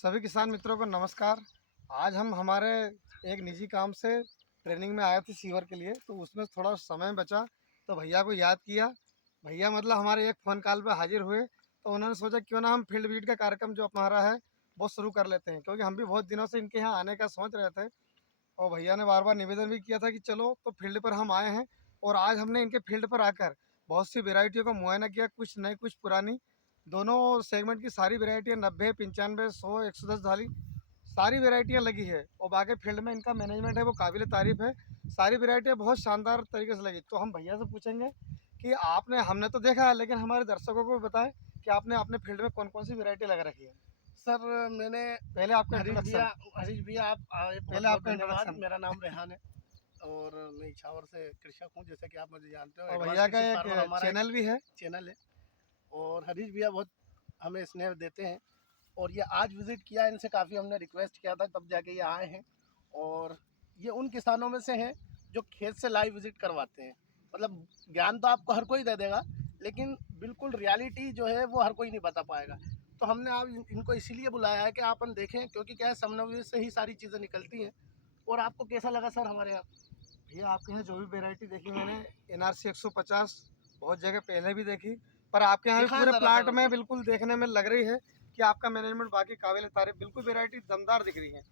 सभी किसान मित्रों को नमस्कार। आज हम हमारे एक निजी काम से ट्रेनिंग में आए थे सीवर के लिए, तो उसमें थोड़ा समय बचा तो भैया को याद किया। भैया मतलब हमारे एक फ़ोन कॉल पे हाजिर हुए, तो उन्होंने सोचा क्यों ना हम फील्ड वीट का कार्यक्रम जो हमारा है वो शुरू कर लेते हैं, क्योंकि हम भी बहुत दिनों से इनके यहाँ आने का सोच रहे थे। और भैया ने बार बार निवेदन भी किया था कि चलो, तो फील्ड पर हम आए हैं। और आज हमने इनके फील्ड पर आकर बहुत सी वेराइटियों का मुआयना किया, कुछ नई कुछ पुरानी। दोनों सेगमेंट की सारी वेराइटियाँ 90, 95, 100, 110 धाली सारी वेराइटियाँ लगी है। और बाकी फील्ड में इनका मैनेजमेंट है वो काबिल तारीफ़ है। सारी वेराइटियाँ बहुत शानदार तरीके से लगी। तो हम भैया से पूछेंगे कि आपने हमने तो देखा है, लेकिन हमारे दर्शकों को भी बताएं कि आपने अपने फील्ड में कौन कौन सी वेराइटी लगा रखी है। सर मैंने पहले आपका इंट्रोडक्शन। हरीश भैया आप आए, बहुत पहले बहुत आपका धन्यवाद। इंट्रोडक्शन। मेरा नाम रेहान है और मैं इछावर से कृषक हूँ, जैसे कि आप मुझे जानते हो। और एडवांस भैया का कृषि फार्मर एक हमारा एक चैनल भी है। चैनल है और हरीश भैया बहुत हमें स्नेह देते हैं। और ये आज विज़िट किया, इनसे काफ़ी हमने रिक्वेस्ट किया था, तब जाके ये आए हैं। और ये उन किसानों में से हैं जो खेत से लाइव विज़िट करवाते हैं। मतलब ज्ञान तो आपको हर कोई दे देगा, लेकिन बिल्कुल रियलिटी जो है वो हर कोई नहीं बता पाएगा। तो हमने आज इनको इसीलिए बुलाया है कि अपन देखें, क्योंकि क्या है, समनव्य से ही सारी चीज़ें निकलती हैं। और आपको कैसा लगा सर हमारे यहाँ? भैया आपके यहाँ जो भी वेराइटी देखी मैंने, NRC 150 बहुत जगह पहले भी देखी, पर आपके यहाँ भी दिखाएं पूरे ज़रा प्लाट सर में उनको। बिल्कुल देखने में लग रही है कि आपका मैनेजमेंट बाकी काबिल तारीफ, बिल्कुल वेराइटी दमदार दिख रही है।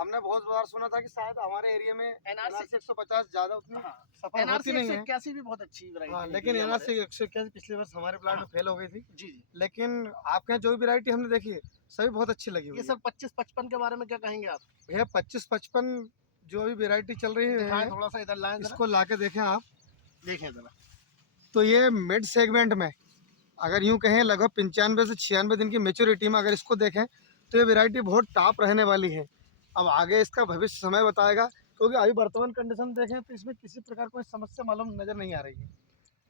हमने बहुत बार सुना था कि शायद हमारे एरिया में एनआरसी NRC 150 ज़्यादा उतनी हाँ, सफल होती एनआरसी नहीं है। 181 भी बहुत अच्छी हाँ, वैरायटी लेकिन निकली है हमारे। NRC 181 पिछले वर्ष हमारे प्लाट हाँ, में फेल हो गई थी। जी जी। लेकिन आपके यहाँ जो भी वेराइटी हमने देखी है सभी बहुत अच्छी लगी ये हुई है। सर 25-55 के बारे में क्या कहेंगे आप? भैया 25-55 जो अभी वेराइटी चल रही दिखाएं, है, थोड़ा सा इधर लाएं जरा, इसको ला के देखें आप। देखें जरा। तो ये मिड सेगमेंट में, अगर यूँ कहें लगभग 95 से 96 दिन की मेच्योरिटी में अगर इसको देखें, तो ये वैरायटी बहुत टॉप रहने वाली है। अब आगे इसका भविष्य समय बताएगा, क्योंकि अभी वर्तमान कंडीशन देखें तो इसमें किसी प्रकार कोई समस्या मालूम नज़र नहीं आ रही है।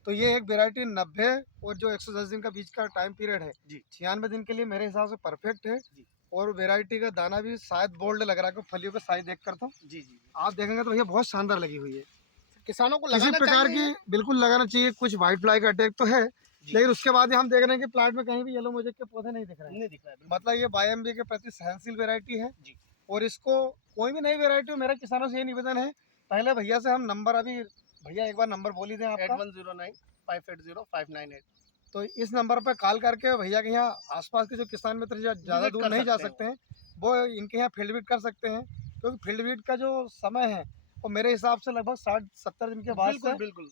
तो ये एक वैरायटी 90 और जो 110 दिन का बीच का टाइम पीरियड है, जी 96 दिन के लिए मेरे हिसाब से परफेक्ट है। जी और वैरायटी का दाना भी शायद बोल्ड लग रहा है, फलियों का साइज देख कर तो जी जी। आप देखेंगे तो भैया बहुत शानदार लगी हुई है। किसानों को किसी लगाना प्रकार चाहिए की ये। बिल्कुल लगाना चाहिए। कुछ वाइट फ्लाई का अटैक तो है, जी, लेकिन उसके बाद ही हम देख रहे हैं कि प्लांट में कहीं भी येलो मोजेक के पौधे नहीं दिख रहे हैं। नहीं दिख रहा है बिल्कुल। मतलब ये बायएमबी के प्रति सहनशील वैरायटी है। जी, और इसको कोई भी नई वैरायटी हो, मेरा किसानों से ये निवेदन है, पहले भैया से हम नंबर, अभी भैया एक बार नंबर बोल ही दें आपका। 8109-580-598 तो इस नंबर पर कॉल करके भैया के यहाँ आसपास के जो किसान मित्र ज़्यादा विजिट दूर कर नहीं जा सकते हैं सकते वो। हैं, वो इनके यहाँ फील्ड विजिट कर सकते हैं। क्योंकि फील्ड विजिट का जो समय है वो मेरे हिसाब से लगभग 60-70 दिन के बाद बिल्कुल, से बिल्कुल।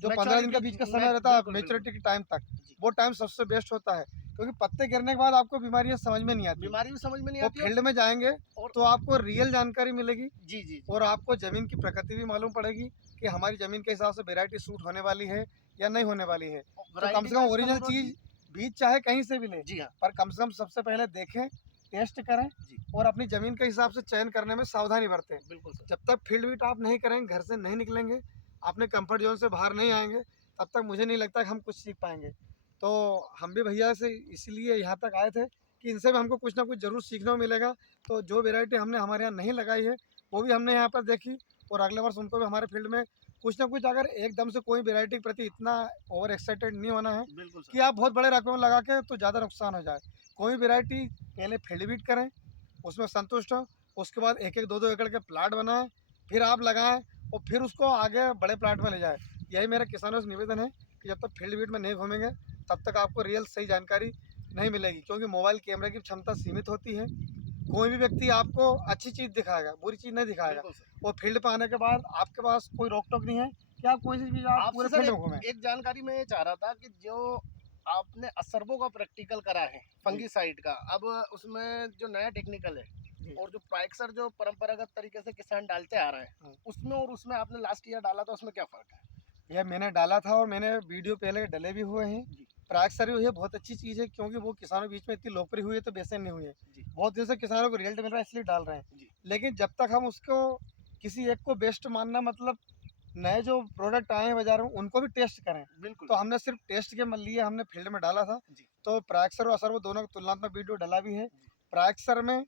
जो 15 दिन का मैच्योरिटी बीच का मै समय रहता है बिल्कुल, बिल्कुल। मेच्योरिटी के टाइम तक, जी, वो टाइम सबसे बेस्ट होता है। क्योंकि पत्ते गिरने के बाद आपको बीमारियां समझ में नहीं आती। बीमारी भी समझ में नहीं वो आती। फील्ड में जाएंगे और तो आपको रियल जानकारी मिलेगी। जी, जी, जी। और आपको ज़मीन की प्रकृति भी मालूम पड़ेगी कि हमारी ज़मीन के हिसाब से वेराइटी सूट होने वाली है या नहीं होने वाली है। तो कम वैरायटी से का कम इसका ओरिजिनल नंबर चीज़ बीज चाहे कहीं से भी लें, जी हाँ, पर कम से कम सबसे पहले देखें, टेस्ट करें जी, और अपनी ज़मीन के हिसाब से चयन करने में सावधानी बरतें। बिल्कुल सर। जब तक फील्ड विजिट आप नहीं करेंगे, घर से नहीं निकलेंगे, अपने कंफर्ट जोन से बाहर नहीं आएंगे, तब तक मुझे नहीं लगता कि हम कुछ सीख पाएंगे। तो हम भी भैया से इसीलिए यहाँ तक आए थे कि इनसे भी हमको कुछ ना कुछ ज़रूर सीखने को मिलेगा। तो जो वेराइटी हमने हमारे यहाँ नहीं लगाई है वो भी हमने यहाँ पर देखी, और अगले वर्ष उनको भी हमारे फील्ड में कुछ ना कुछ, अगर एकदम से कोई वेराइटी के प्रति इतना ओवर एक्साइटेड नहीं होना है बिल्कुल सर। कि आप बहुत बड़े रकम लगा के तो ज़्यादा नुकसान हो जाए। कोई वेराइटी पहले फील्ड विजिट करें, उसमें संतुष्ट हो, उसके बाद 1-1, 2-2 एकड़ के प्लाट बनाएं, फिर आप लगाएं और फिर उसको आगे बड़े प्लाट में ले जाएं। यही मेरा किसानों से निवेदन है कि जब तक फील्ड विजिट में नहीं घूमेंगे तब तक आपको रियल सही जानकारी नहीं मिलेगी। क्योंकि मोबाइल कैमरे की क्षमता सीमित होती है। कोई भी व्यक्ति आपको अच्छी चीज़ दिखाएगा, बुरी चीज़ नहीं दिखाएगा। बिल्कुल सर। और फील्ड पे आने के बाद आपके पास कोई रोक टोक नहीं है कि आप कोई सी चीज़ आप पूरे आपसे सर फील्ड एक में घूमें। एक जानकारी मैं ये चाह रहा था कि जो आपने असरबो का प्रैक्टिकल करा है जी फंगीसाइड का, अब उसमें जो नया टेक्निकल है जी। और जो प्राइक्सर जो परंपरागत तरीके से किसान डालते आ रहे हैं, हाँ। उसमें और उसमें आपने लास्ट ईयर डाला था, उसमें क्या फ़र्क है? यह मैंने डाला था और मैंने वीडियो पहले डले भी हुए हैं। जी, प्राक्सर हुई है, बहुत अच्छी चीज़ है, क्योंकि वो किसानों के बीच में इतनी लोकप्रिय हुई है तो बेचैन नहीं हुई है। जी, बहुत दिन से किसानों को रिजल्ट मिल रहा है इसलिए डाल रहे हैं। जी, लेकिन जब तक हम उसको किसी एक को बेस्ट मानना, मतलब नए जो प्रोडक्ट आए हैं बाज़ार में उनको भी टेस्ट करें। बिल्कुल, तो बिल्कुल। हमने सिर्फ टेस्ट के लिए हमने फील्ड में डाला था। जी, तो प्राक्सर और असर वो दोनों की तुलनात्मक वीडियो डला भी है। जी। प्राक्सर में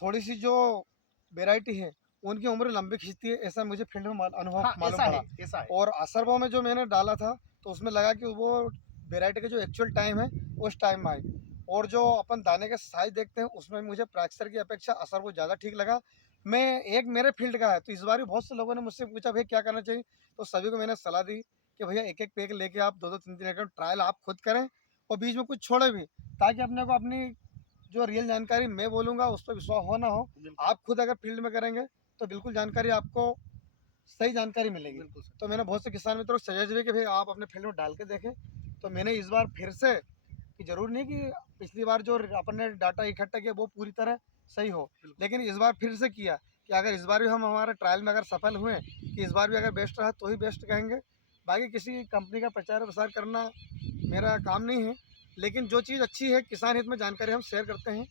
थोड़ी-सी जो वैराइटी है, उनकी उम्र लंबी खींचती है, ऐसा मुझे फील्ड में अनुभव हाँ, मालूम ऐसा है, पड़ा। ऐसा है। और असरबो में जो मैंने डाला था, तो उसमें लगा कि वो वैराइटी का जो एक्चुअल टाइम है, उस टाइम में आई। और जो अपन दाने का साइज देखते हैं उसमें मुझे प्राक्सर की अपेक्षा असर वो ज़्यादा ठीक लगा। मैं एक मेरे फील्ड का है, तो इस बार भी बहुत से लोगों ने मुझसे पूछा भैया क्या करना चाहिए, तो सभी को मैंने सलाह दी कि भैया एक एक पैक लेके आप 2-2 3-3 एकड़ ट्रायल आप खुद करें और बीच में कुछ छोड़े भी, ताकि अपने को अपनी जो रियल जानकारी मैं बोलूँगा उस पर विश्वास हो ना हो। बिल्कुल आप खुद अगर फील्ड में करेंगे तो बिल्कुल जानकारी आपको सही जानकारी मिलेगी। बिल्कुल सर। तो मैंने बहुत से किसान मित्रों को सजेस्ट भी कि भाई आप अपने फील्ड में डाल के देखें। तो मैंने इस बार फिर से, कि ज़रूरी नहीं कि पिछली बार जो अपन ने डाटा इकट्ठा किया वो पूरी तरह सही हो, लेकिन इस बार फिर से किया कि अगर इस बार भी हम हमारे ट्रायल में अगर सफल हुए कि इस बार भी अगर बेस्ट रहा तो ही बेस्ट कहेंगे। बाकी किसी कंपनी का प्रचार प्रसार करना मेरा काम नहीं है, लेकिन जो चीज़ अच्छी है किसान हित में जानकारी हम शेयर करते हैं।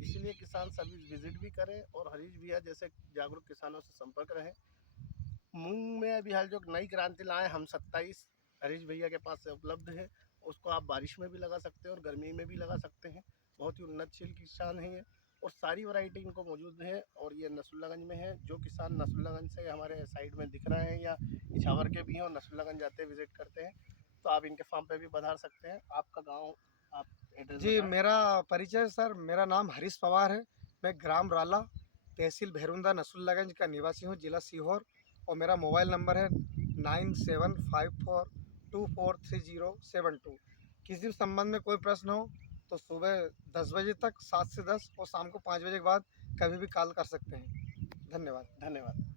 इसीलिए किसान सभी विजिट भी करें और हरीश भैया जैसे जागरूक किसानों से संपर्क रहें। मूंग में अभी हाल जो नई क्रांति लाए हम 27 हरीश भैया के पास से उपलब्ध है। उसको आप बारिश में भी लगा सकते हैं और गर्मी में भी लगा सकते हैं। बहुत ही उन्नतशील किसान है ये और सारी वैरायटी इनको मौजूद है। और ये नसरुल्लागंज में है। जो किसान नसरुल्लागंज से हमारे साइड में दिख रहे हैं या इछावर के भी हैं और नसरुल्लागंज जाते विजिट करते हैं, तो आप इनके फार्म पे भी पधार सकते हैं। आपका गाँव, आप एड्रेस जी, बता। मेरा परिचय सर, मेरा नाम हरीश पवार है। मैं ग्राम राला, तहसील भैरुंदा, नसरुल्लागंज का निवासी हूँ, जिला सीहोर। और मेरा मोबाइल नंबर है 9754243072। किसी भी संबंध में कोई प्रश्न हो तो सुबह 10 बजे तक, 7 से 10, और शाम को 5 बजे के बाद कभी भी कॉल कर सकते हैं। धन्यवाद। धन्यवाद।